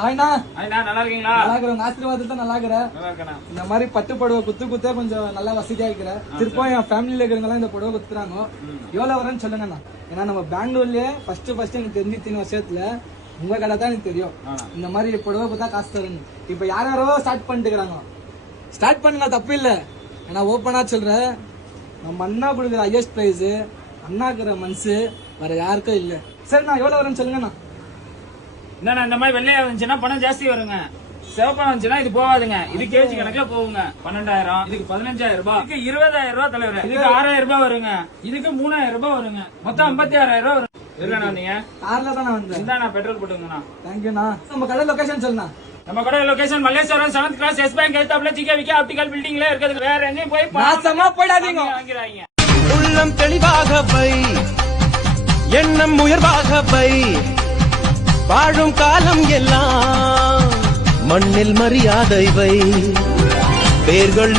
நல்லா இருக்கீங்களா? நல்லா இருக்கிற ஆசீர்வாதத்தை நல்லா இருக்கிறேன். இந்த மாதிரி பட்டு புடவை குத்தே கொஞ்சம் நல்லா வசதியா இருக்கிறேன். திருப்பம் என் ஃபேமிலியில இருக்கிறவங்க இந்த புடவை குத்துறாங்க. எவ்வளவு வரும்னு சொல்லுங்கண்ணா. ஏன்னா நம்ம பெங்களூர்லயே ஃபர்ஸ்ட் எனக்கு தெரிஞ்சு 3 வருஷத்துல உங்க கடை தான் எனக்கு தெரியும். இந்த மாதிரி புடவை குத்தா காசு தருங்க. இப்ப யாரோ ஸ்டார்ட் பண்ணிட்டு இருக்காங்க. ஸ்டார்ட் பண்ணுங்க, தப்பு இல்ல. ஏன்னா ஓப்பனா சொல்றேன், நம்ம அண்ணா கொடுக்குற ஹையஸ்ட் பிரைஸ், அண்ணாக்குற மனசு வேற யாருக்கும் இல்ல. சரி நான் எவ்வளவு வரும்னு சொல்லுங்கண்ணா. என்னண்ணா இந்த மாதிரி வெள்ளையா இருந்துச்சுன்னா பணம் ஜாஸ்தி வருங்க. சிவப்பா இருந்துச்சுன்னா இது போகாதுங்க. இது கேஜி கணக்குல போகுங்க. 12,000, இதுக்கு 15,000 ரூபாய், இதுக்கு 20,000 ரூபாய் தலைவர், இதுக்கு 6,000 ரூபாய் வருங்க, இதுக்கு 3,000 ரூபாய் வருங்க, மொத்தம் 56,000 ரூபாய் வரும். இல்லண்ணா நீங்க கார்ல தான் வந்தேன். இந்தாண்ணா பெட்ரோல் போட்டுங்கண்ணா. தேங்க்யூண்ணா. நம்ம கடை லொகேஷன் சொல்லுண்ணா. நம்ம கடை location Malleswaram 7th cross Yes Bank எழுத்தாப்புல ஜிகேவிகே ஆப்டிகல் பில்டிங்ல இருக்குது. வேற எங்கேயும் போய் நாசமா போயிடாதீங்க. வாங்கிறாங்க. உள்ளம் தெளிவாக வை, எண்ணம் உயர்வாக வை, வாழும் காலம் எல்லாம் மண்ணில் மரியாதை வை, பேர்கள்